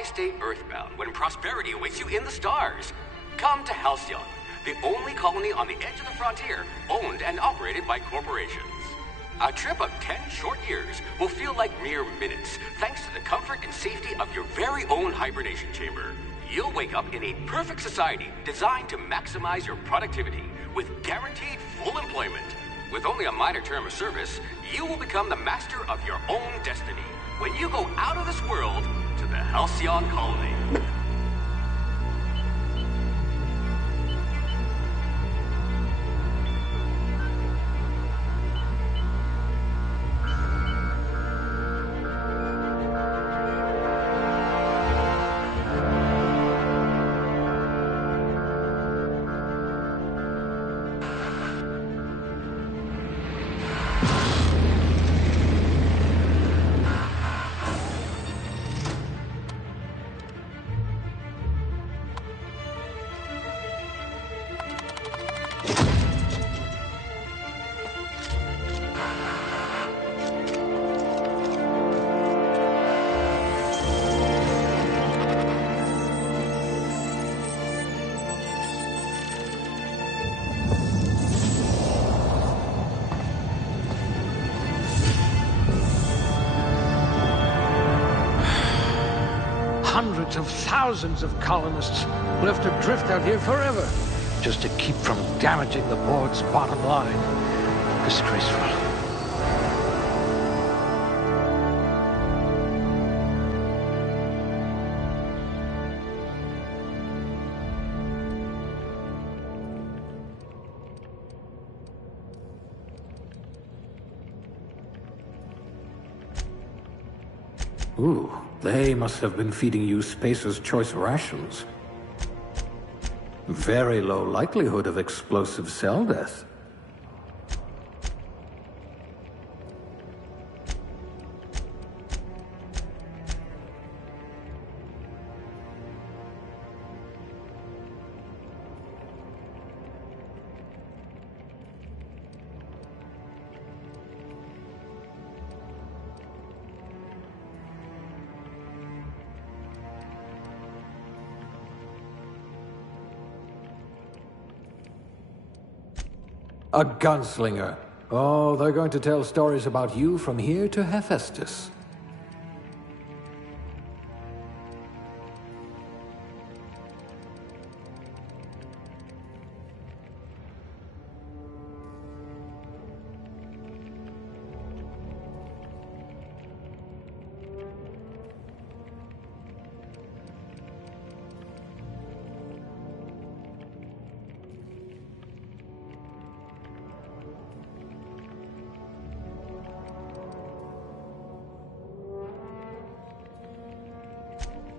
Why stay earthbound when prosperity awaits you in the stars? Come to Halcyon, the only colony on the edge of the frontier, owned and operated by corporations. A trip of 10 short years will feel like mere minutes, thanks to the comfort and safety of your very own hibernation chamber. You'll wake up in a perfect society designed to maximize your productivity with guaranteed full employment. With only a minor term of service, you will become the master of your own destiny when you go out of this world to the Halcyon Colony. Hundreds of thousands of colonists left adrift out here forever, just to keep from damaging the board's bottom line. Disgraceful. Ooh, they must have been feeding you Spacer's Choice rations. Very low likelihood of explosive cell death. A gunslinger. Oh, they're going to tell stories about you from here to Hephaestus.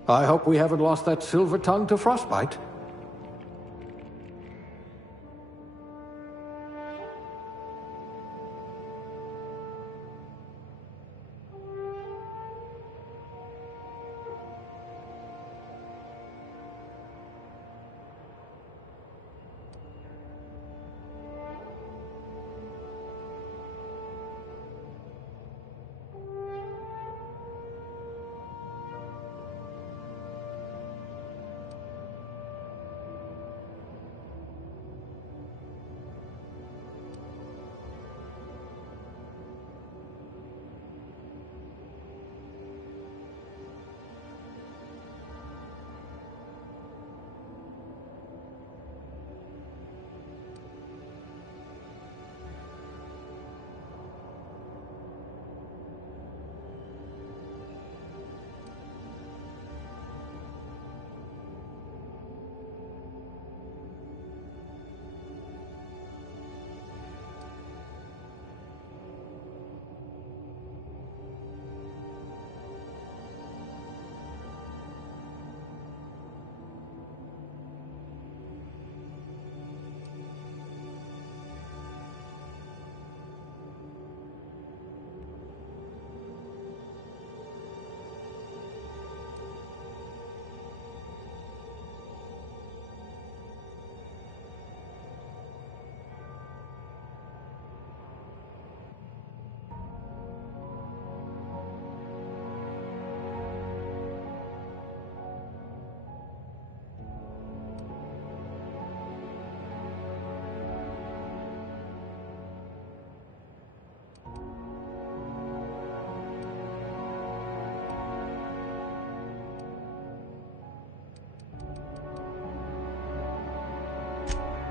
I hope we haven't lost that silver tongue to frostbite.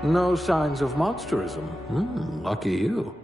No signs of monsterism. Lucky you.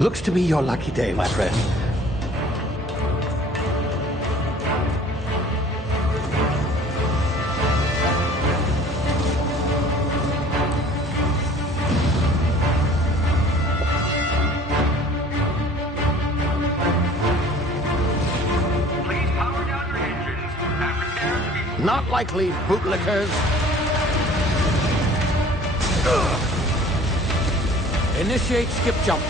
Looks to be your lucky day, my friend. unlikely bootlickers. Initiate skip jump.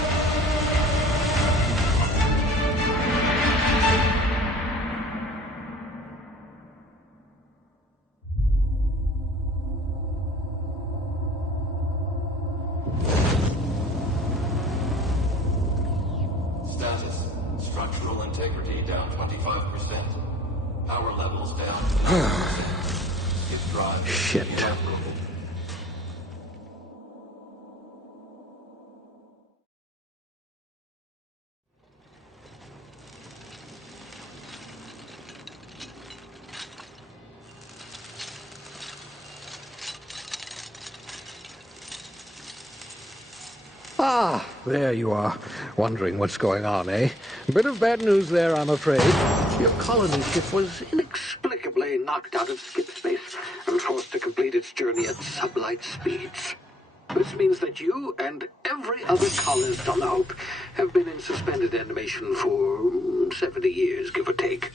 Status. Structural integrity down 25%. Power levels down 50%. Hit drive. Shit. Inoperable. Ah, there you are. Wondering what's going on, eh? Bit of bad news there, I'm afraid. Your colony ship was inexplicably knocked out of skip space and forced to complete its journey at sublight speeds. This means that you and every other colonist on the Hope have been in suspended animation for 70 years, give or take.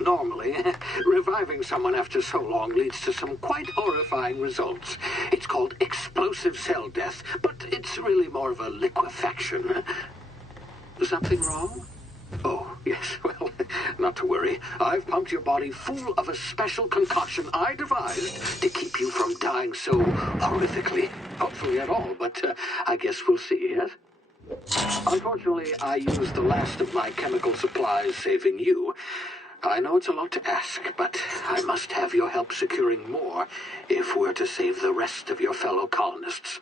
Normally, reviving someone after so long leads to some quite horrifying results. It's called explosive cell death, but it's really more of a liquefaction. Something wrong? Oh, yes, well, not to worry. I've pumped your body full of a special concoction I devised to keep you from dying so horrifically. Hopefully at all, but I guess we'll see, yes? Unfortunately, I used the last of my chemical supplies saving you. I know it's a lot to ask, but I must have your help securing more if we're to save the rest of your fellow colonists.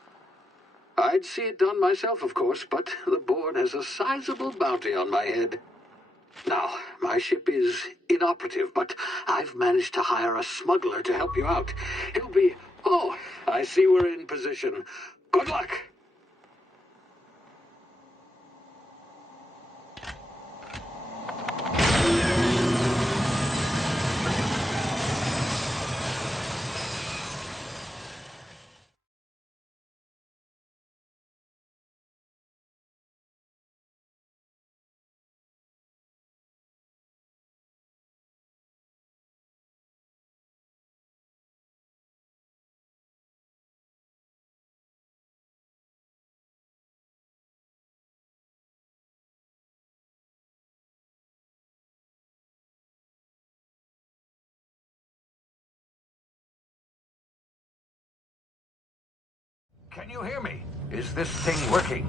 I'd see it done myself, of course, but the board has a sizable bounty on my head. Now, my ship is inoperative, but I've managed to hire a smuggler to help you out. He'll be... Oh, I see we're in position. Good luck! Can you hear me? Is this thing working?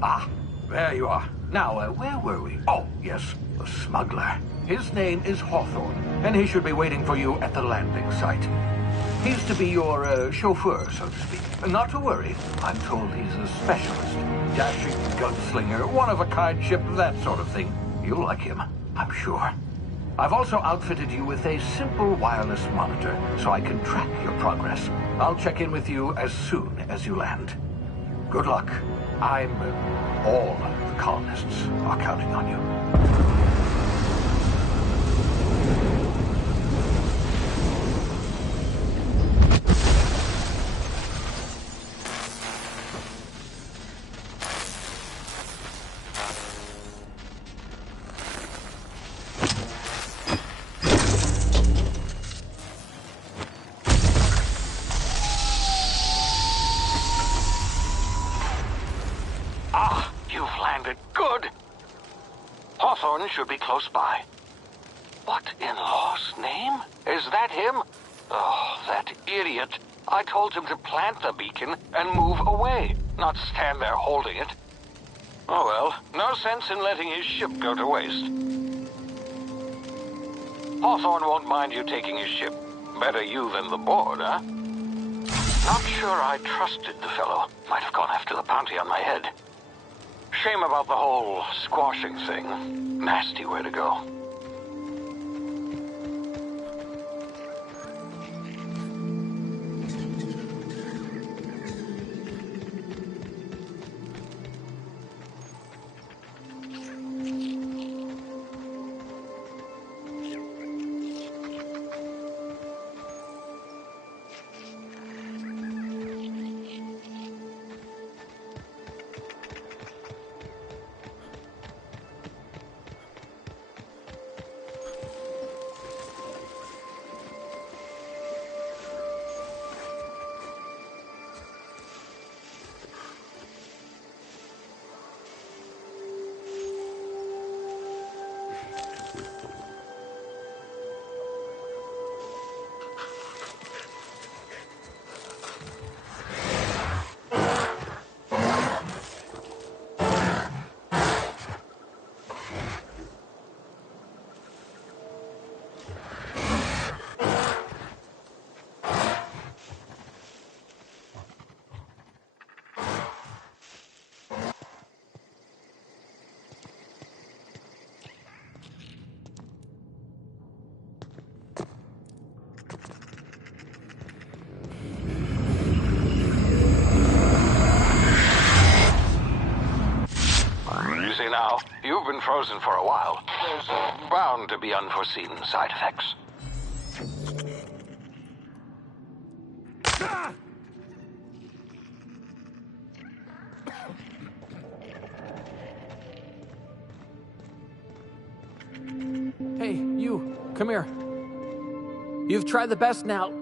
Ah, there you are. Now, where were we? Oh, yes, the smuggler. His name is Hawthorne, and he should be waiting for you at the landing site. He's to be your chauffeur, so to speak. Not to worry. I'm told he's a specialist. Dashing gunslinger, one-of-a-kind ship, that sort of thing. You'll like him, I'm sure. I've also outfitted you with a simple wireless monitor, so I can track your progress. I'll check in with you as soon as you land. Good luck. All the colonists are counting on you. Should be close by. What in law's name? Is that him? Oh, that idiot. I told him to plant the beacon and move away, not stand there holding it. Oh well, no sense in letting his ship go to waste. Hawthorne won't mind you taking his ship. Better you than the board, huh? Not sure I trusted the fellow. Might have gone after the bounty on my head. Shame about the whole squashing thing. Nasty way to go. now. You've been frozen for a while. There's bound to be unforeseen side effects. Hey, you, come here. You've tried the best now.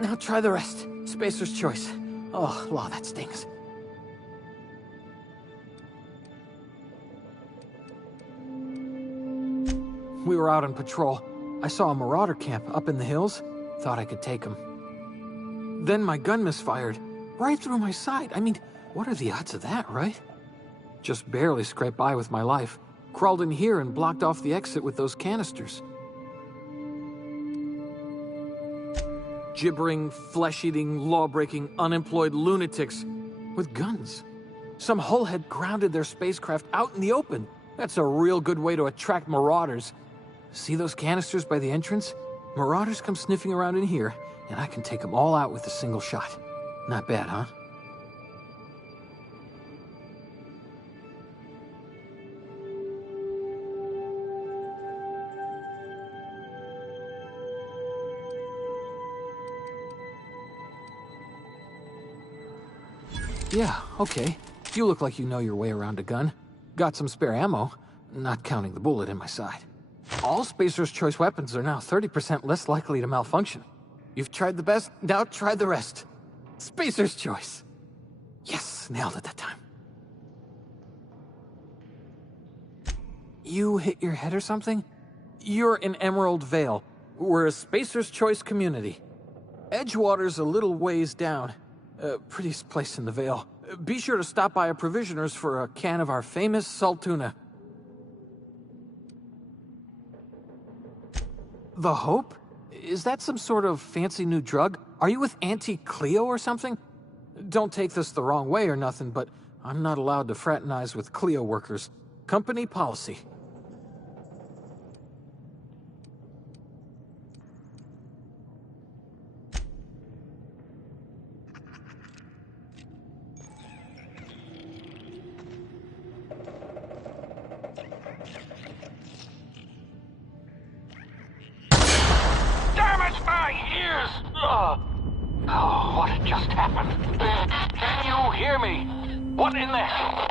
Now try the rest. Spacer's choice. Oh, law, that stings. We were out on patrol. I saw a marauder camp up in the hills. Thought I could take him. Then my gun misfired. Right through my side. I mean, what are the odds of that, right? Just barely scraped by with my life. Crawled in here and blocked off the exit with those canisters. Gibbering, flesh-eating, law-breaking, unemployed lunatics with guns. Some hull had grounded their spacecraft out in the open. That's a real good way to attract marauders. See those canisters by the entrance? Marauders come sniffing around in here, and I can take them all out with a single shot. Not bad, huh? Yeah, okay. You look like you know your way around a gun. Got some spare ammo, not counting the bullet in my side. All Spacer's Choice weapons are now 30% less likely to malfunction. You've tried the best, now try the rest. Spacer's Choice. Yes, nailed it that time. You hit your head or something? You're in Emerald Vale. We're a Spacer's Choice community. Edgewater's a little ways down. Prettiest place in the Vale. Be sure to stop by a provisioner's for a can of our famous salt tuna. The Hope? Is that some sort of fancy new drug? Are you with Auntie Cleo or something? Don't take this the wrong way or nothing, but I'm not allowed to fraternize with Cleo workers. Company policy. Oh, what had just happened? Can you hear me? What in the hell?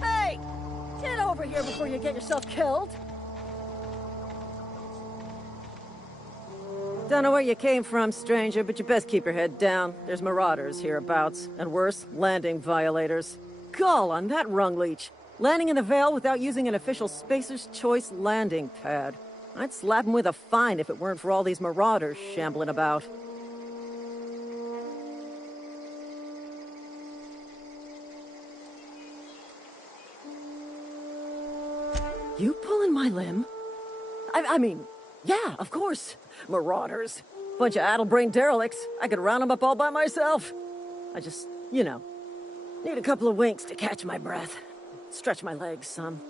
Hey! Get over here before you get yourself killed! Don't know where you came from, stranger, but you best keep your head down. There's marauders hereabouts, and worse, landing violators. Gall on that rung leech! Landing in the Vale without using an official Spacer's Choice landing pad. I'd slap him with a fine if it weren't for all these marauders shambling about. You pulling my limb? I mean, yeah, of course. Marauders. Bunch of addle-brained derelicts. I could round them up all by myself. I just, you know, need a couple of winks to catch my breath. Stretch my legs some.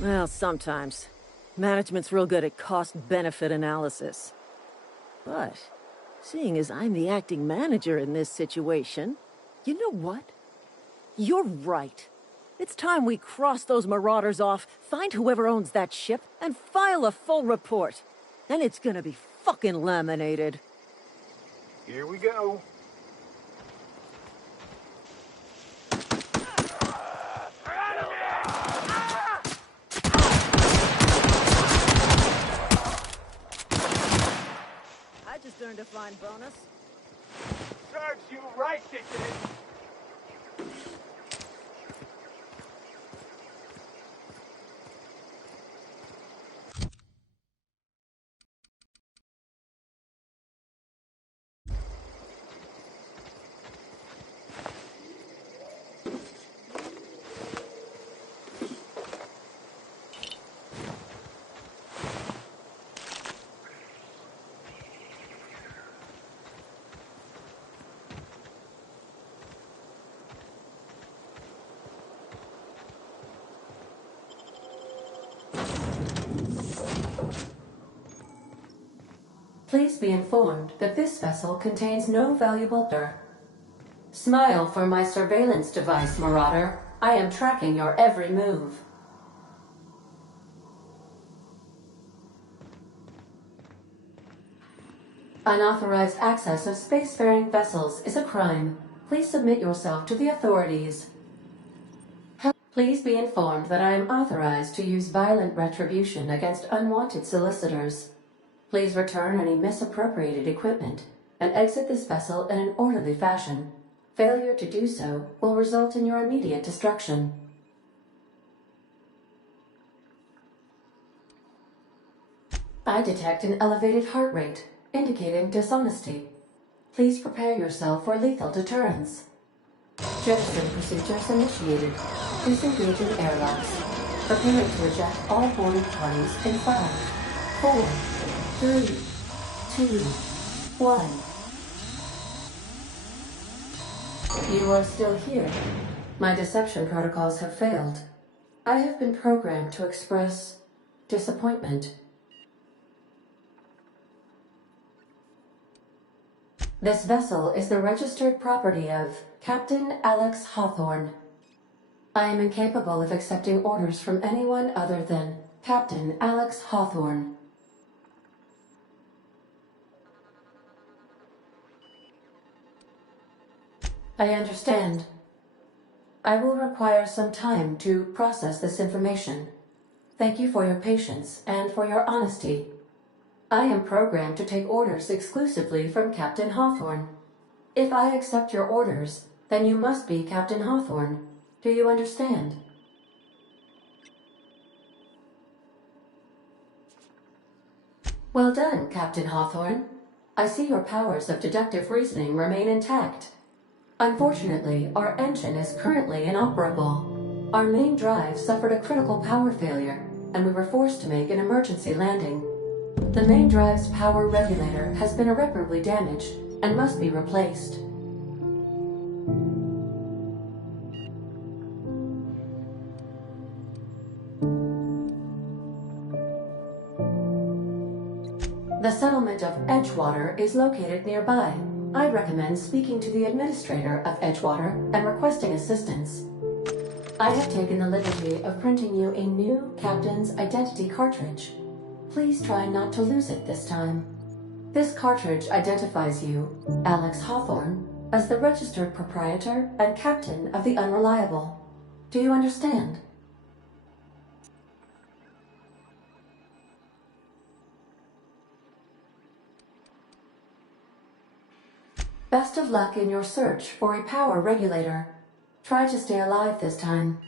Well, sometimes. Management's real good at cost-benefit analysis. But, seeing as I'm the acting manager in this situation, you know what? You're right. It's time we cross those marauders off, find whoever owns that ship, and file a full report. Then it's gonna be fucking laminated. Here we go. I just earned a fine bonus. Serves you right, dickhead. Please be informed that this vessel contains no valuable data. Smile for my surveillance device, Marauder. I am tracking your every move. Unauthorized access of spacefaring vessels is a crime. Please submit yourself to the authorities. Please be informed that I am authorized to use violent retribution against unwanted solicitors. Please return any misappropriated equipment and exit this vessel in an orderly fashion. Failure to do so will result in your immediate destruction. I detect an elevated heart rate, indicating dishonesty. Please prepare yourself for lethal deterrence. Jettison procedures initiated. Disengaging airlocks. Preparing to eject all boarding parties in 5, 4, 3, 2, 1. You are still here. My deception protocols have failed. I have been programmed to express disappointment. This vessel is the registered property of Captain Alex Hawthorne. I am incapable of accepting orders from anyone other than Captain Alex Hawthorne. I understand. I will require some time to process this information. Thank you for your patience and for your honesty. I am programmed to take orders exclusively from Captain Hawthorne. If I accept your orders, then you must be Captain Hawthorne. Do you understand? Well done, Captain Hawthorne. I see your powers of deductive reasoning remain intact. Unfortunately, our engine is currently inoperable. Our main drive suffered a critical power failure, and we were forced to make an emergency landing. The main drive's power regulator has been irreparably damaged and must be replaced. The settlement of Edgewater is located nearby. I recommend speaking to the administrator of Edgewater and requesting assistance. I have taken the liberty of printing you a new Captain's Identity cartridge. Please try not to lose it this time. This cartridge identifies you, Alex Hawthorne, as the registered proprietor and captain of the Unreliable. Do you understand? Best of luck in your search for a power regulator. Try to stay alive this time.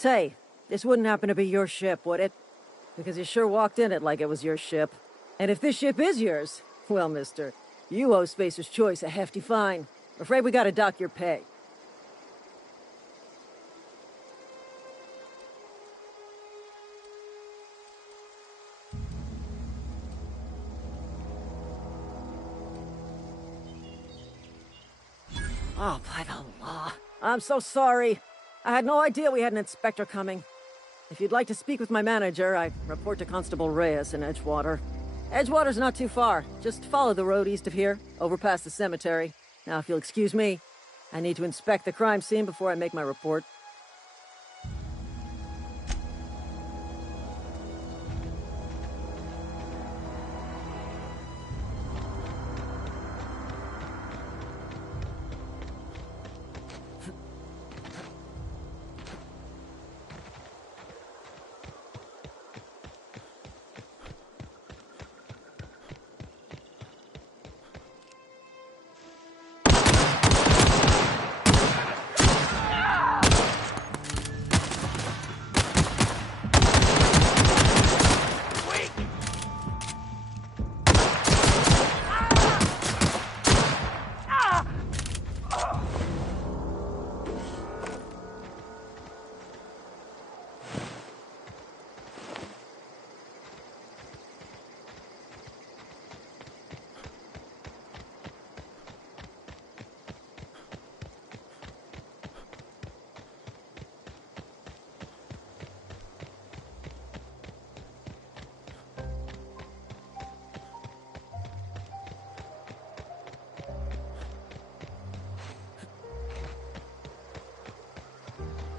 Say, this wouldn't happen to be your ship, would it? Because you sure walked in it like it was your ship. And if this ship is yours, well, mister, you owe Spacer's Choice a hefty fine. Afraid we gotta dock your pay. Oh, by the law. I'm so sorry. I had no idea we had an inspector coming. If you'd like to speak with my manager, I report to Constable Reyes in Edgewater. Edgewater's not too far. Just follow the road east of here, over past the cemetery. Now, if you'll excuse me, I need to inspect the crime scene before I make my report.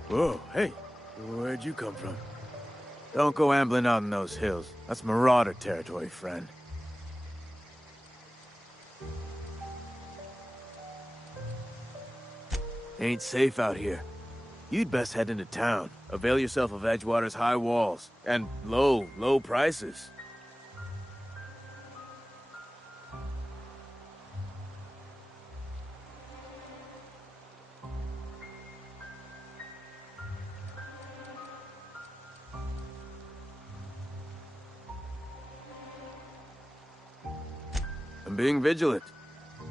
Whoa, hey, where'd you come from? Don't go ambling out in those hills. That's Marauder territory, friend. Ain't safe out here. You'd best head into town. Avail yourself of Edgewater's high walls. And low prices. I'm being vigilant.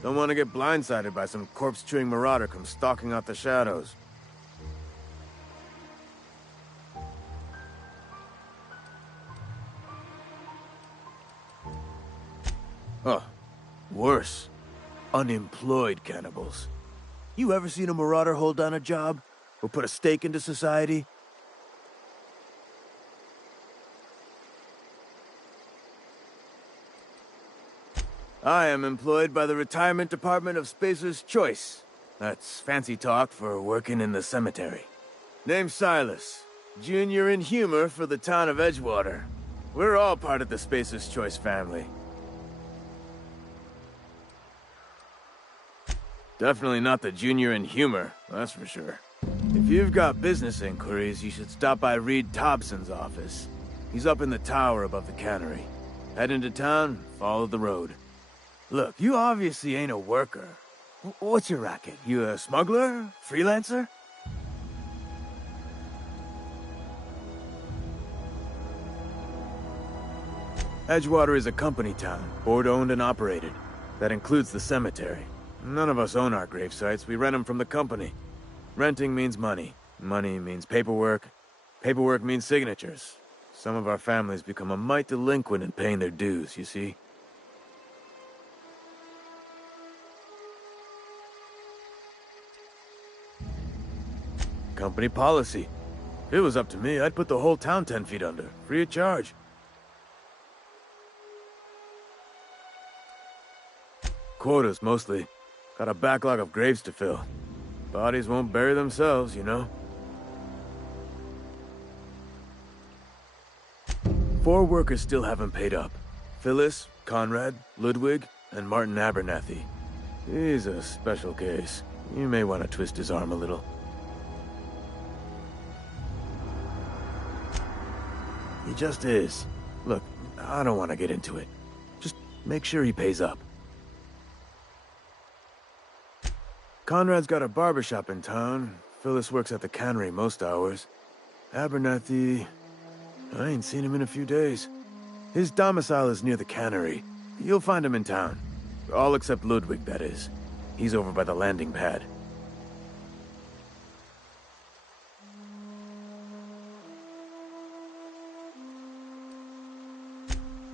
Don't want to get blindsided by some corpse-chewing marauder come stalking out the shadows. Oh, worse. Unemployed cannibals. You ever seen a marauder hold down a job? Or put a stake into society? I am employed by the Retirement Department of Spacer's Choice. That's fancy talk for working in the cemetery. Name's Silas. Junior in humor for the town of Edgewater. We're all part of the Spacer's Choice family. Definitely not the junior in humor, that's for sure. If you've got business inquiries, you should stop by Reed Thompson's office. He's up in the tower above the cannery. Head into town, follow the road. Look, you obviously ain't a worker. What's your racket? You a smuggler? Freelancer? Edgewater is a company town, board-owned and operated. That includes the cemetery. None of us own our grave sites, we rent them from the company. Renting means money. Money means paperwork. Paperwork means signatures. Some of our families become a mite delinquent in paying their dues, you see? Company policy. If it was up to me, I'd put the whole town 10 feet under, free of charge. Quotas, mostly. Got a backlog of graves to fill. Bodies won't bury themselves, you know? 4 workers still haven't paid up. Phyllis, Conrad, Ludwig, and Martin Abernathy. He's a special case. You may want to twist his arm a little. He just is. Look, I don't want to get into it. Just make sure he pays up. Conrad's got a barbershop in town. Phyllis works at the cannery most hours. Abernathy... I ain't seen him in a few days. His domicile is near the cannery. You'll find him in town. All except Ludwig, that is. He's over by the landing pad.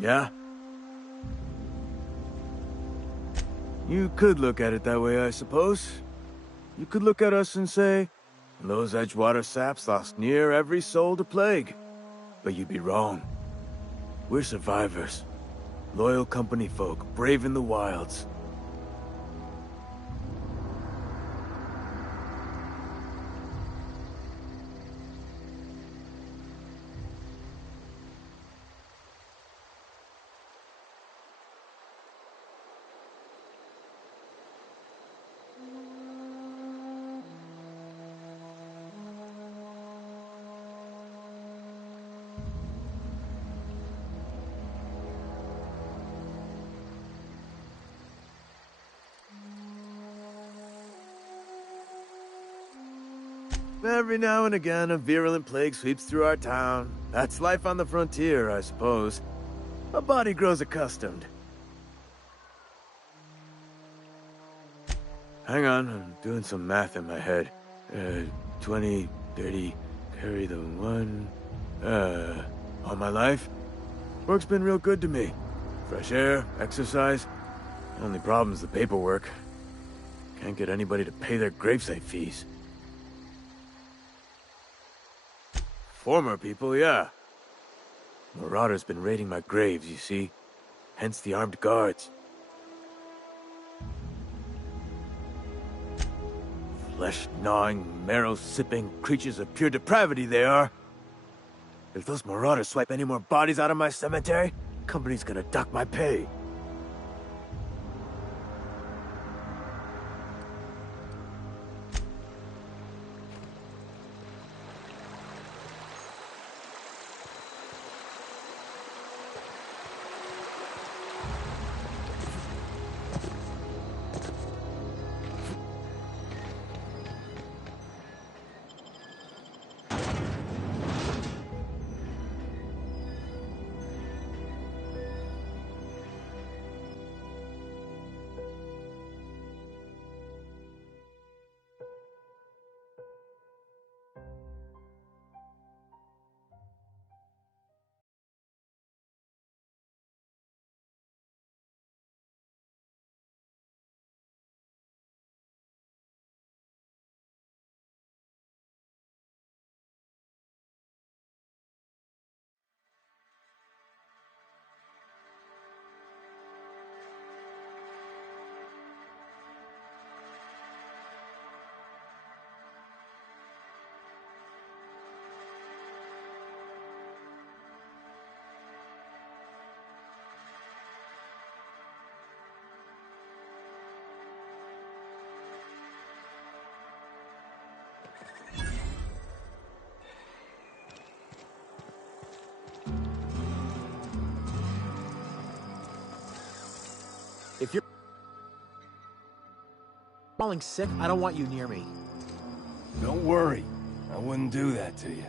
Yeah? You could look at it that way, I suppose. You could look at us and say, those Edgewater saps lost near every soul to plague. But you'd be wrong. We're survivors. Loyal company folk, brave in the wilds. Every now and again, a virulent plague sweeps through our town. That's life on the frontier, I suppose. A body grows accustomed. Hang on, I'm doing some math in my head. 20, 30, carry the one... all my life? Work's been real good to me. Fresh air, exercise. Only problem's the paperwork. Can't get anybody to pay their gravesite fees. Former people, yeah. Marauders been raiding my graves, you see. Hence the armed guards. Flesh-gnawing, marrow-sipping creatures of pure depravity they are. If those marauders swipe any more bodies out of my cemetery, company's gonna dock my pay. If you're falling sick, I don't want you near me. Don't worry. I wouldn't do that to you.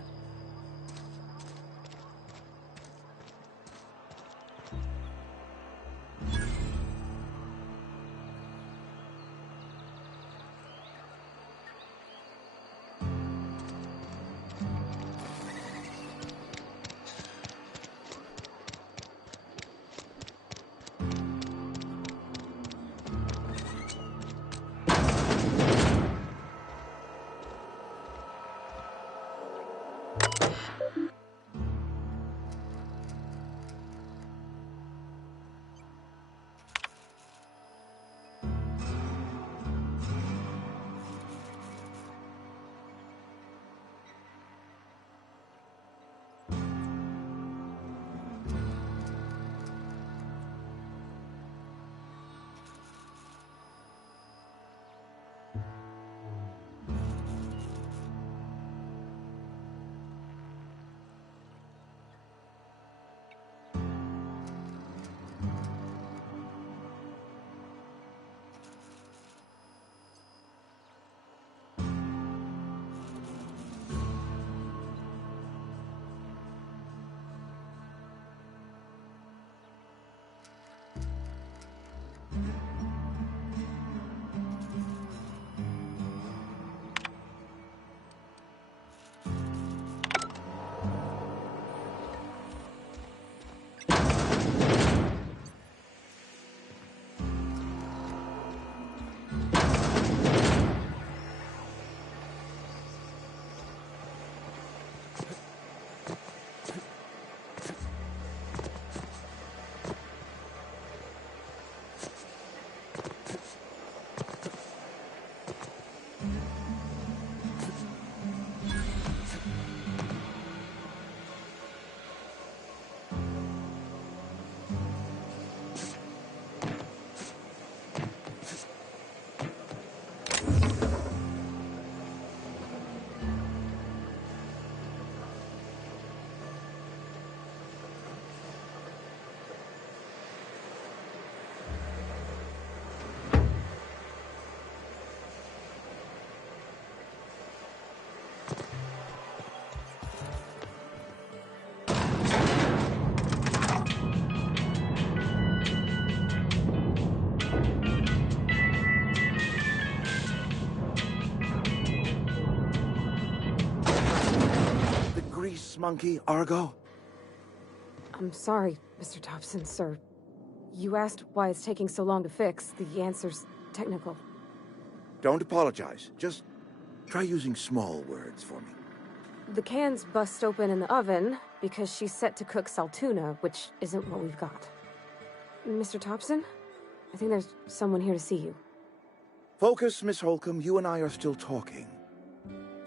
gas monkey, Argo? I'm sorry, Mr. Thompson, sir. You asked why it's taking so long to fix. The answer's technical. Don't apologize. Just try using small words for me. The cans bust open in the oven because she's set to cook saltuna, which isn't what we've got. Mr. Thompson? I think there's someone here to see you. Focus, Miss Holcomb. You and I are still talking.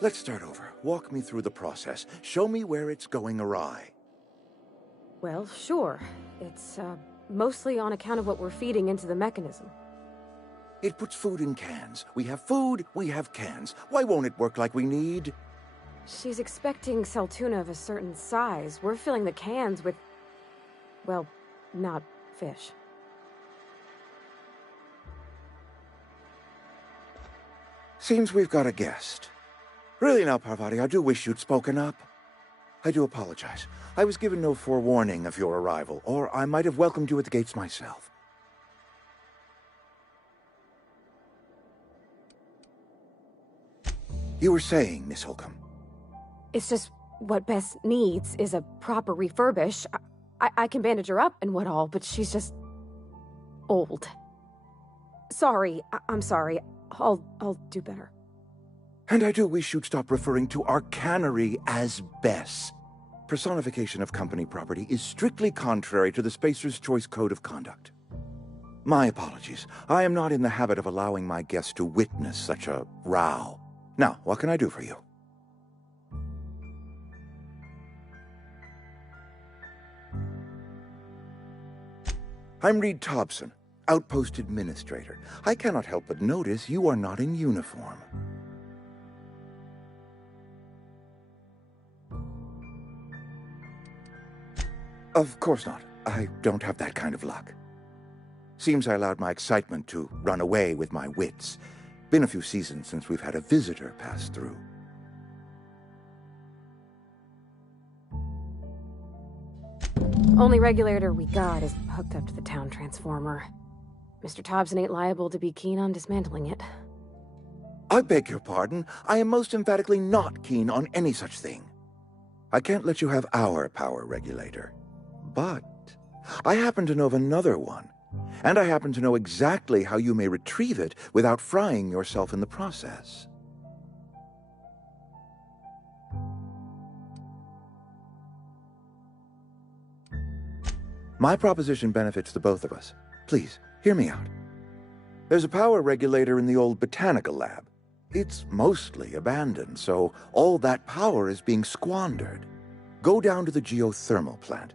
Let's start over. Walk me through the process. Show me where it's going awry. Well, sure. It's, mostly on account of what we're feeding into the mechanism. It puts food in cans. We have food, we have cans. Why won't it work like we need? She's expecting saltuna of a certain size. We're filling the cans with, well, not fish. Seems we've got a guest. Really now, Parvati, I do wish you'd spoken up. I do apologize. I was given no forewarning of your arrival, or I might have welcomed you at the gates myself. You were saying, Miss Holcomb. It's just what Bess needs is a proper refurbish. I can bandage her up and what all, but she's just old. Sorry, I'm sorry. I'll do better. And I do wish you'd stop referring to our cannery as Bess. Personification of company property is strictly contrary to the Spacer's Choice Code of Conduct. My apologies. I am not in the habit of allowing my guests to witness such a row. Now, what can I do for you? I'm Reed Thompson, Outpost Administrator. I cannot help but notice you are not in uniform. Of course not. I don't have that kind of luck. Seems I allowed my excitement to run away with my wits. Been a few seasons since we've had a visitor pass through. Only regulator we got is hooked up to the town transformer. Mr. Thompson ain't liable to be keen on dismantling it. I beg your pardon. I am most emphatically not keen on any such thing. I can't let you have our power regulator. But I happen to know of another one, and I happen to know exactly how you may retrieve it without frying yourself in the process. My proposition benefits the both of us. Please, hear me out. There's a power regulator in the old botanical lab. It's mostly abandoned, so all that power is being squandered. Go down to the geothermal plant.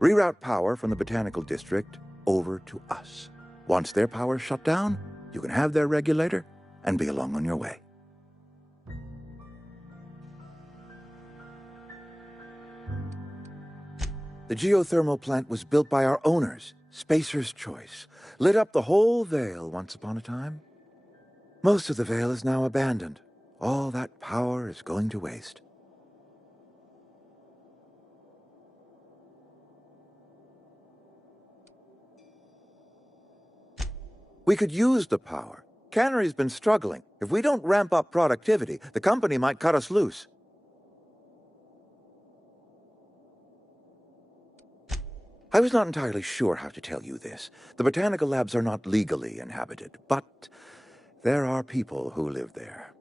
Reroute power from the botanical district over to us. Once their power's shut down, you can have their regulator and be along on your way. The geothermal plant was built by our owners, Spacer's Choice. Lit up the whole Vale once upon a time. Most of the Vale is now abandoned. All that power is going to waste. We could use the power. Cannery's been struggling. If we don't ramp up productivity, the company might cut us loose. I was not entirely sure how to tell you this. The botanical labs are not legally inhabited, but there are people who live there.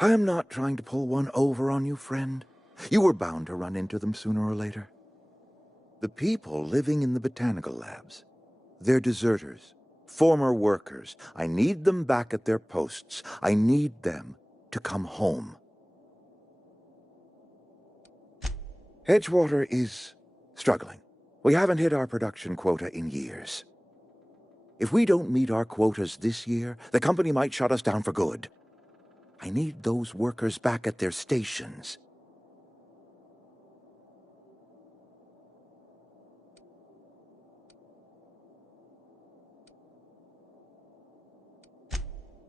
I am not trying to pull one over on you, friend. You were bound to run into them sooner or later. The people living in the botanical labs, they're deserters, former workers. I need them back at their posts. I need them to come home. Edgewater is struggling. We haven't hit our production quota in years. If we don't meet our quotas this year, the company might shut us down for good. I need those workers back at their stations.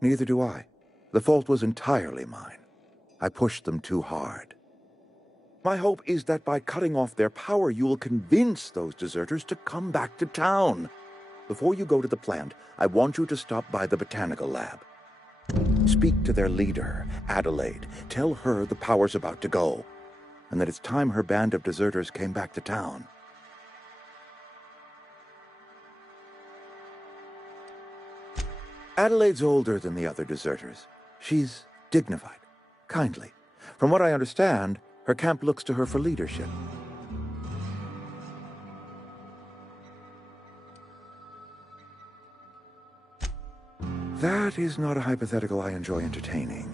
Neither do I. The fault was entirely mine. I pushed them too hard. My hope is that by cutting off their power, you will convince those deserters to come back to town. Before you go to the plant, I want you to stop by the botanical lab. Speak to their leader, Adelaide. Tell her the power's about to go, and that it's time her band of deserters came back to town. Adelaide's older than the other deserters. She's dignified, kindly. From what I understand, her camp looks to her for leadership. That is not a hypothetical I enjoy entertaining.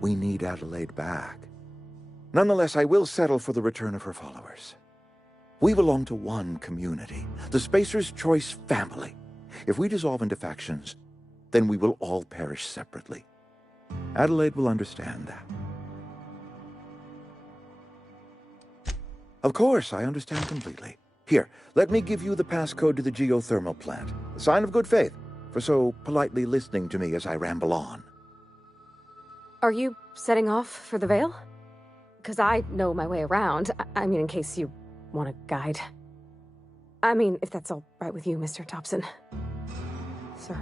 We need Adelaide back. Nonetheless, I will settle for the return of her followers. We belong to one community, the Spacer's Choice family. If we dissolve into factions, then we will all perish separately. Adelaide will understand that. Of course, I understand completely. Here, let me give you the passcode to the geothermal plant. A sign of good faith for so politely listening to me as I ramble on. Are you setting off for the Vale? Because I know my way around. I mean, in case you want a guide. I mean, if that's all right with you, Mr. Thompson. Sir.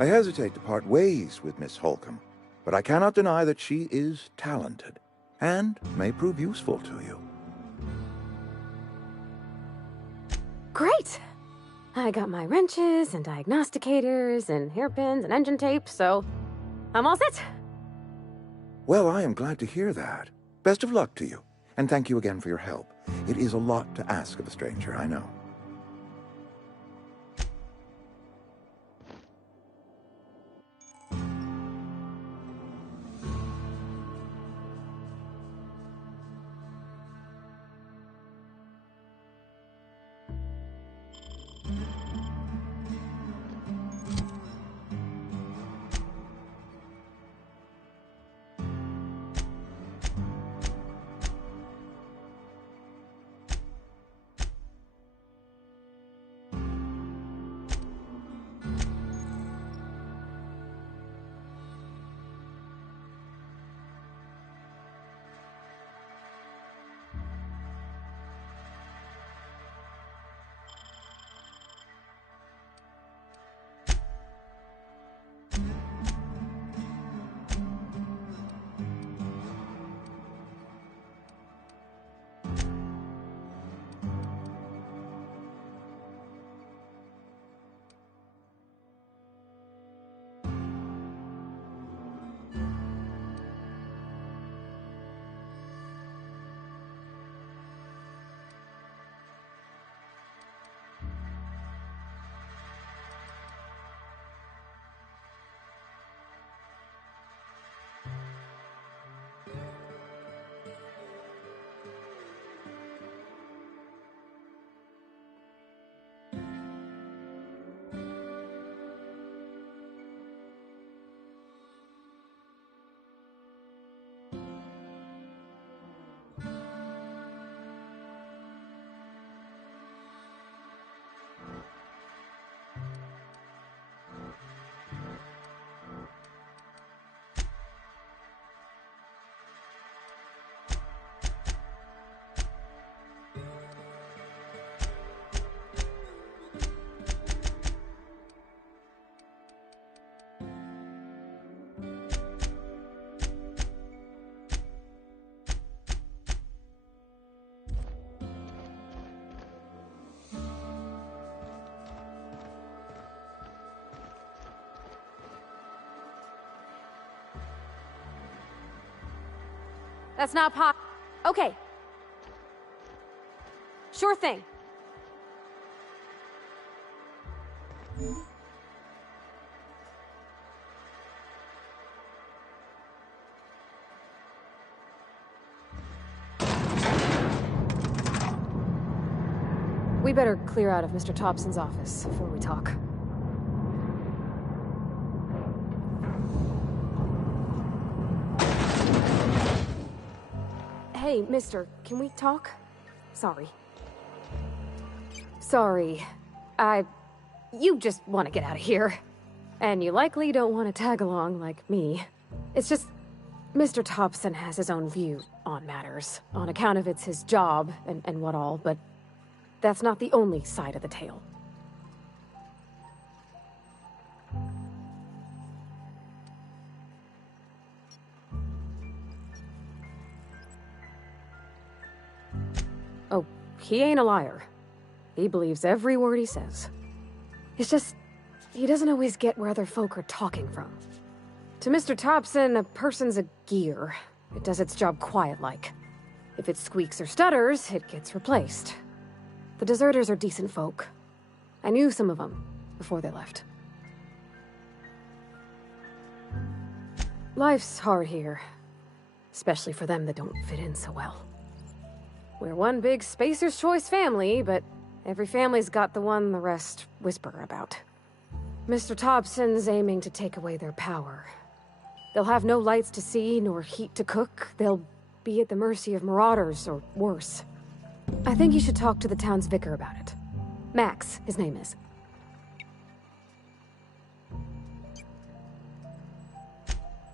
I hesitate to part ways with Miss Holcomb, but I cannot deny that she is talented and may prove useful to you. Great! I got my wrenches and diagnosticators and hairpins and engine tape, so I'm all set. Well, I am glad to hear that. Best of luck to you, and thank you again for your help. It is a lot to ask of a stranger, I know. That's not pop. Okay. Sure thing. We better clear out of Mr. Thompson's office before we talk. Hey, mister, can we talk? Sorry. Sorry. You just want to get out of here. And you likely don't want to tag along like me. It's just, Mr. Thompson has his own view on matters, on account of it's his job and what all, but that's not the only side of the tale. he ain't a liar. He believes every word he says. It's just, he doesn't always get where other folk are talking from. To Mr. Thompson, a person's a gear. It does its job quiet-like. If it squeaks or stutters, it gets replaced. The deserters are decent folk. I knew some of them before they left. Life's hard here, especially for them that don't fit in so well. We're one big Spacer's Choice family, but every family's got the one the rest whisper about. Mr. Thompson's aiming to take away their power. They'll have no lights to see, nor heat to cook. They'll be at the mercy of marauders, or worse. I think you should talk to the town's vicar about it. Max, his name is.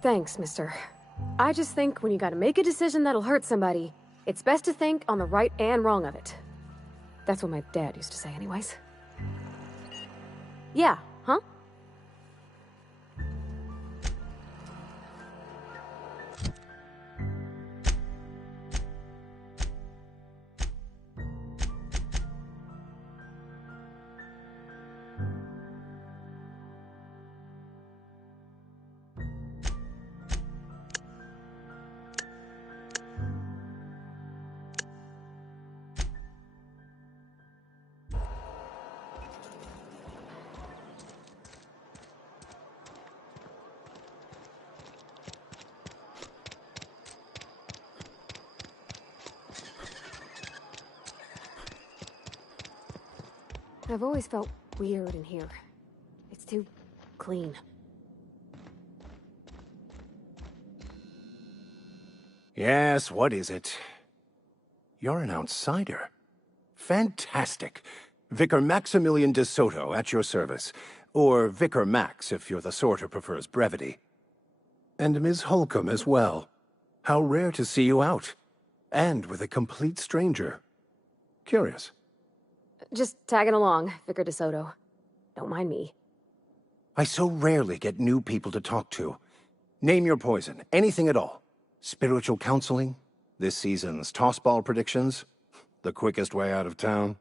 Thanks, mister. I just think when you gotta make a decision that'll hurt somebody, it's best to think on the right and wrong of it. That's what my dad used to say anyways. Yeah, huh? I've always felt weird in here. It's too clean. Yes, what is it? You're an outsider. Fantastic. Vicar Maximilian de Soto, at your service. Or Vicar Max, if you're the sort who prefers brevity. And Ms. Holcomb as well. How rare to see you out. And with a complete stranger. Curious. Just tagging along, Vicar de Soto. Don't mind me. I so rarely get new people to talk to. Name your poison, anything at all. Spiritual counseling? This season's tossball predictions? The quickest way out of town?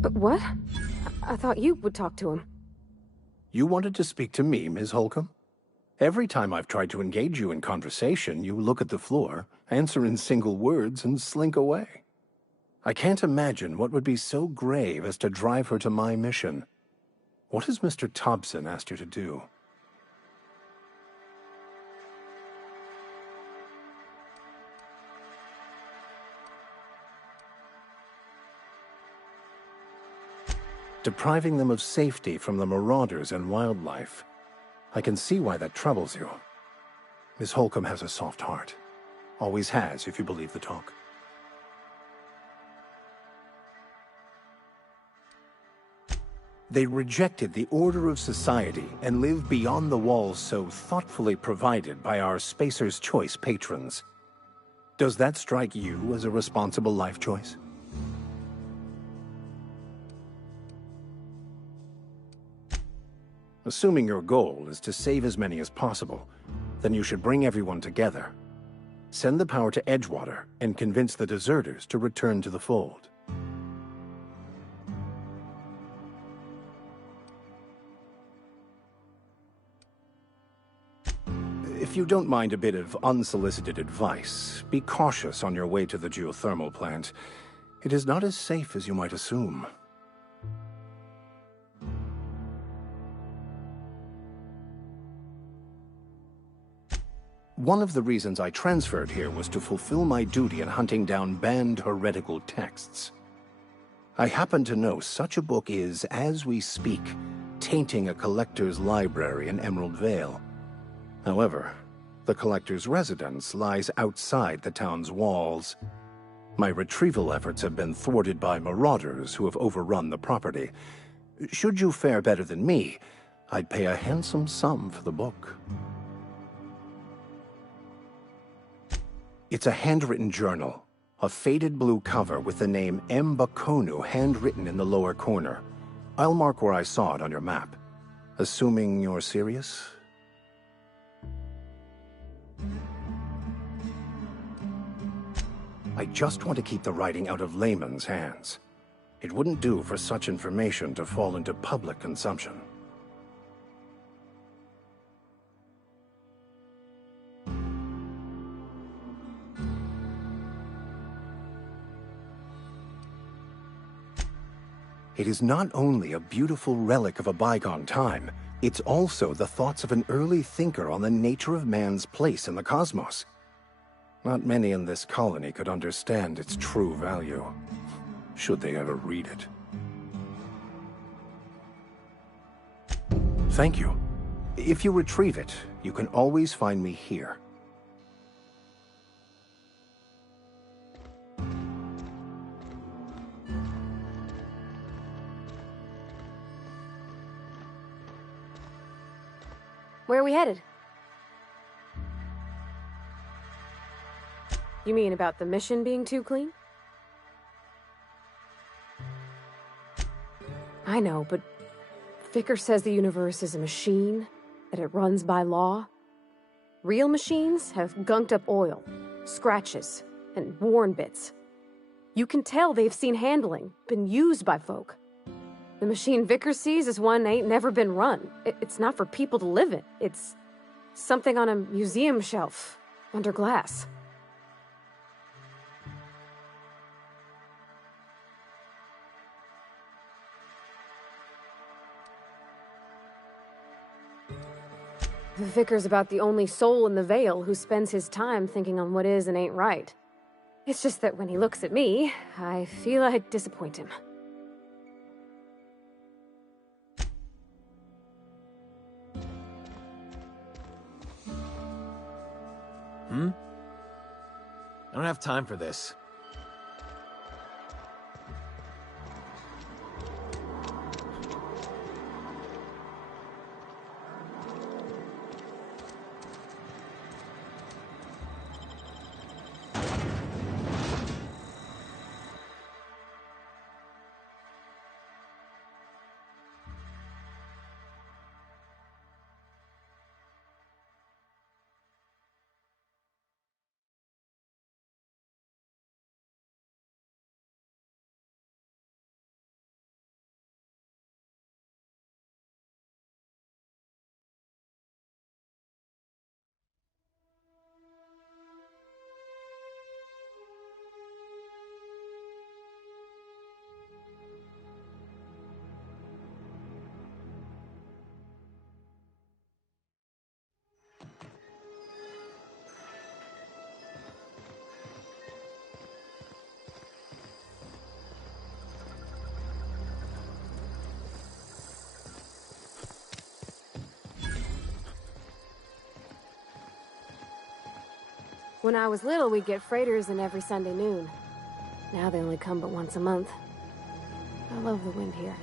But what? I thought you would talk to him. You wanted to speak to me, Ms. Holcomb? Every time I've tried to engage you in conversation, you look at the floor, answer in single words, and slink away. I can't imagine what would be so grave as to drive her to my mission. What has Mr. Thompson asked you to do? Depriving them of safety from the marauders and wildlife. I can see why that troubles you. Miss Holcomb has a soft heart. Always has, if you believe the talk. They rejected the order of society and live beyond the walls so thoughtfully provided by our Spacer's Choice patrons. Does that strike you as a responsible life choice? Assuming your goal is to save as many as possible, then you should bring everyone together. Send the power to Edgewater and convince the deserters to return to the fold. If you don't mind a bit of unsolicited advice, be cautious on your way to the geothermal plant. It is not as safe as you might assume. One of the reasons I transferred here was to fulfill my duty in hunting down banned heretical texts. I happen to know such a book is, as we speak, tainting a collector's library in Emerald Vale. However, the collector's residence lies outside the town's walls. My retrieval efforts have been thwarted by marauders who have overrun the property. Should you fare better than me, I'd pay a handsome sum for the book. It's a handwritten journal, a faded blue cover with the name M. Bakonu handwritten in the lower corner. I'll mark where I saw it on your map. Assuming you're serious? I just want to keep the writing out of layman's hands. It wouldn't do for such information to fall into public consumption. It is not only a beautiful relic of a bygone time, it's also the thoughts of an early thinker on the nature of man's place in the cosmos. Not many in this colony could understand its true value, should they ever read it. Thank you. If you retrieve it, you can always find me here. Where are we headed? You mean about the mission being too clean? I know, but Vickers says the universe is a machine, that it runs by law. Real machines have gunked up oil, scratches, and worn bits. You can tell they've seen handling, been used by folk. The machine Vickers sees is one ain't never been run. It's not for people to live in. It's something on a museum shelf, under glass. Vickers about the only soul in the Vale who spends his time thinking on what is and ain't right. It's just that when he looks at me, I feel I'd disappoint him. I don't have time for this. When I was little, we'd get freighters in every Sunday noon. Now they only come but once a month. I love the wind here.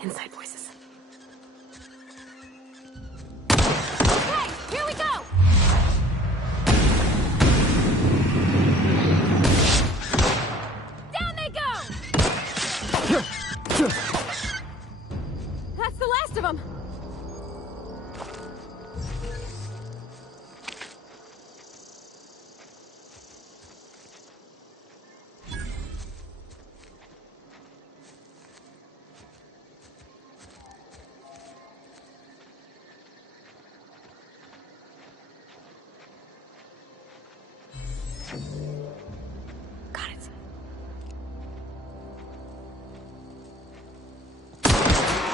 Inside voices. Okay, here we go! Down they go! That's the last of them! Got it.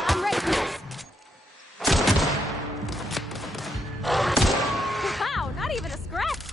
I'm ready for this. Wow, not even a scratch.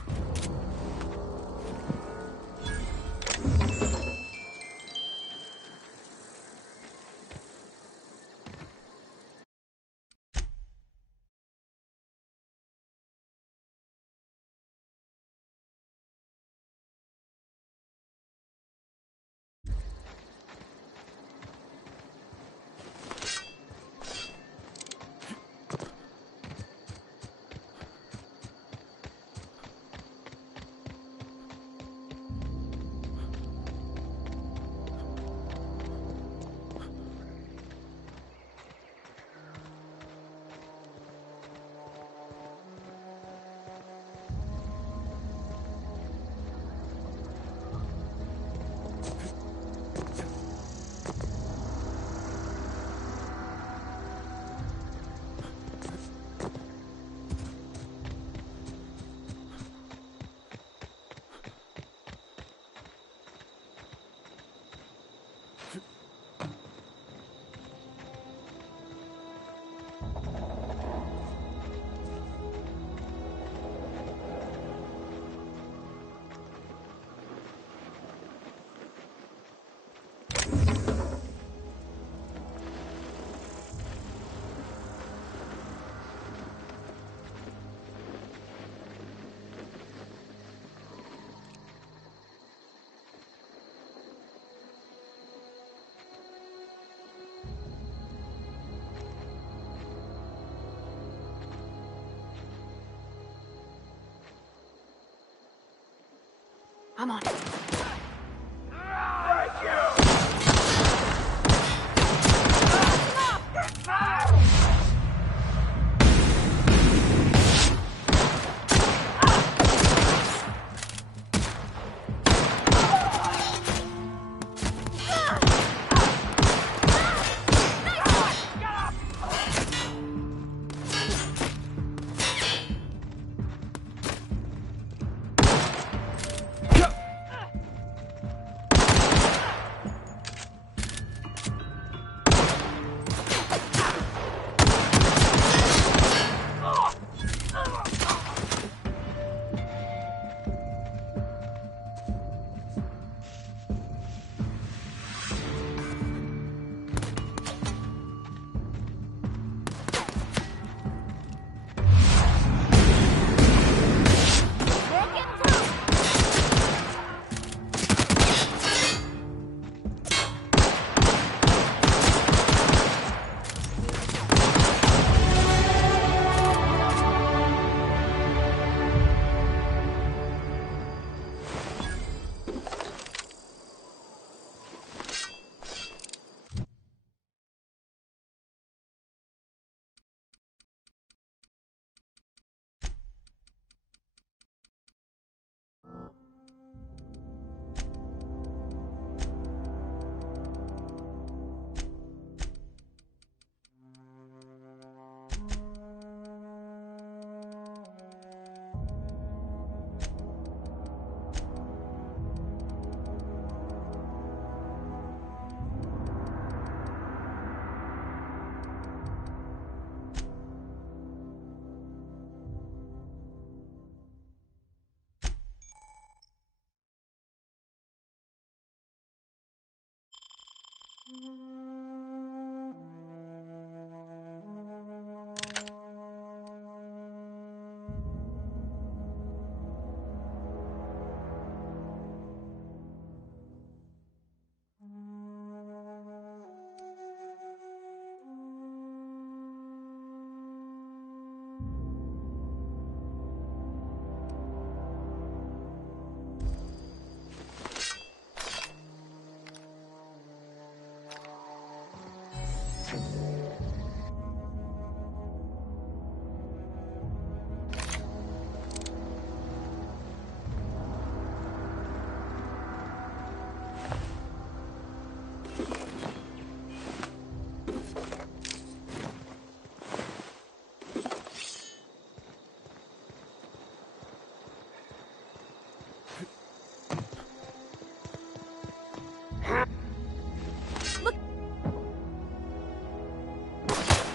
I'm on.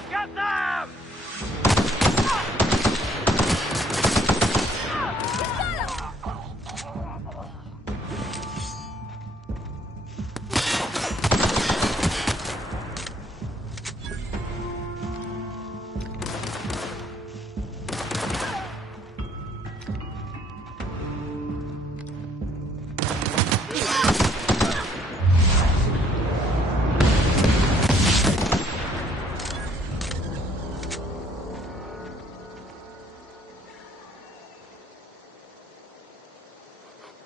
Get them!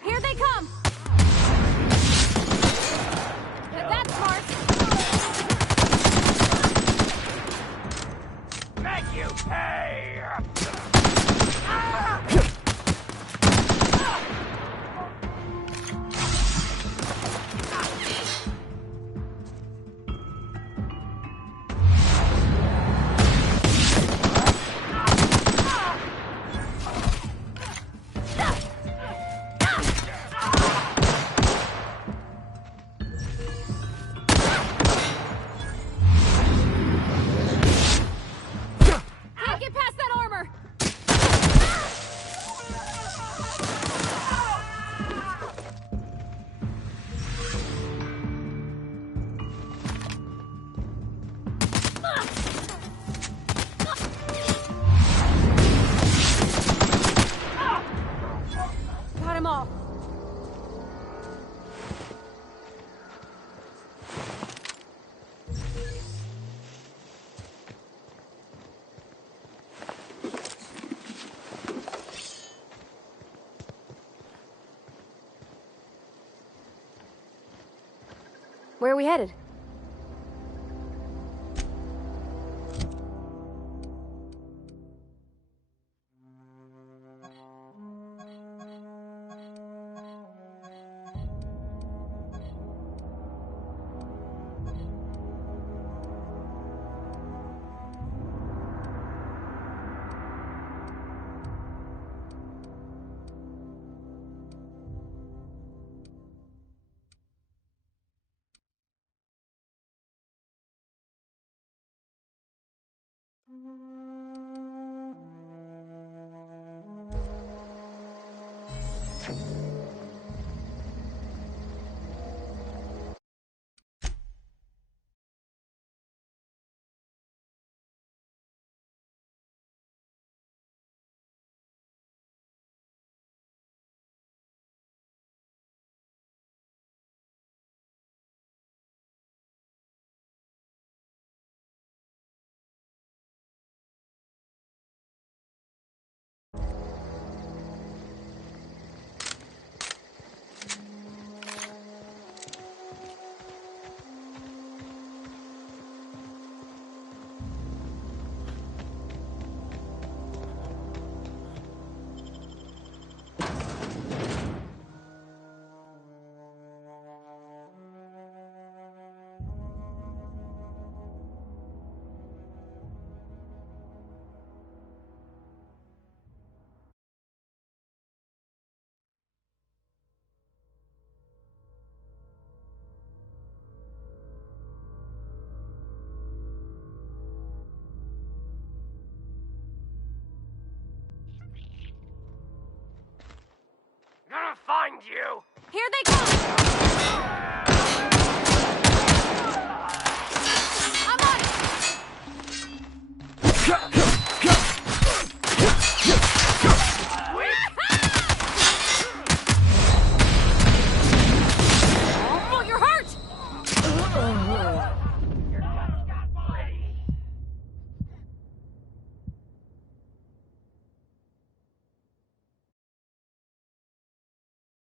Here they come! That's smart! Make you pay! Can't get past that armor! Got him all. Where are we headed? Gonna find you! Here they come!